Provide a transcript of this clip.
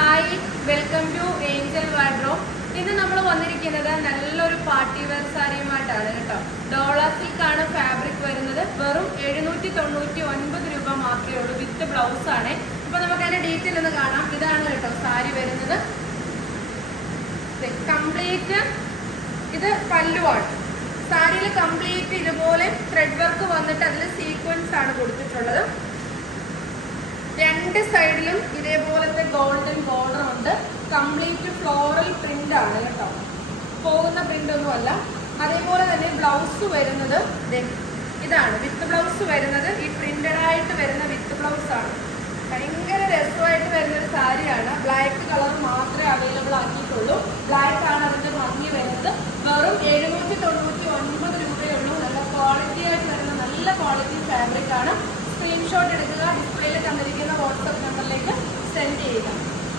Hi, welcome to Angel Wardrobe. ഇന്ന് നമ്മൾ വന്നിരിക്കുന്നത് നല്ലൊരു പാർട്ടി വെയർ സാരിയുമായിട്ടാണ് കേട്ടോ. ഡോള സിൽക്കാണ് ഫാബ്രിക് വരുന്നത്. വെറും 799 രൂപ മാത്രമേ ഉള്ളൂ. വിത്ത് ബ്ലൗസ് ആണ്. അപ്പൊ നമുക്ക് അതിന്റെ ഡീറ്റെയിൽ ഒന്ന് കാണാം. ഇതാണ് കേട്ടോ സാരി വരുന്നത്. കംപ്ലീറ്റ് ഇത് പല്ലുവാണ്. സാരിയിൽ കംപ്ലീറ്റ് ഇതുപോലെ ത്രെഡ് വർക്ക് വന്നിട്ട് അതിൽ സീക്വൻസ് ആണ് കൊടുത്തിട്ടുള്ളത്. രണ്ട് സൈഡിലും ഇതേപോലത്തെ ഗോൾഡൻ ബോർഡർ ഉണ്ട്. കംപ്ലീറ്റ് ഫ്ലോറൽ പ്രിന്റ് ആണ് കേട്ടോ, പോകുന്ന പ്രിന്റ് ഒന്നുമല്ല. അതേപോലെ തന്നെ ബ്ലൗസ് വരുന്നത് ഇതാണ്, വിത്ത് ബ്ലൗസ് വരുന്നത്. ഈ പ്രിന്റഡ് ആയിട്ട് വരുന്ന വിത്ത് ബ്ലൗസ് ആണ്. ഭയങ്കര രസമായിട്ട് വരുന്ന ഒരു സാരിയാണ്. Black colour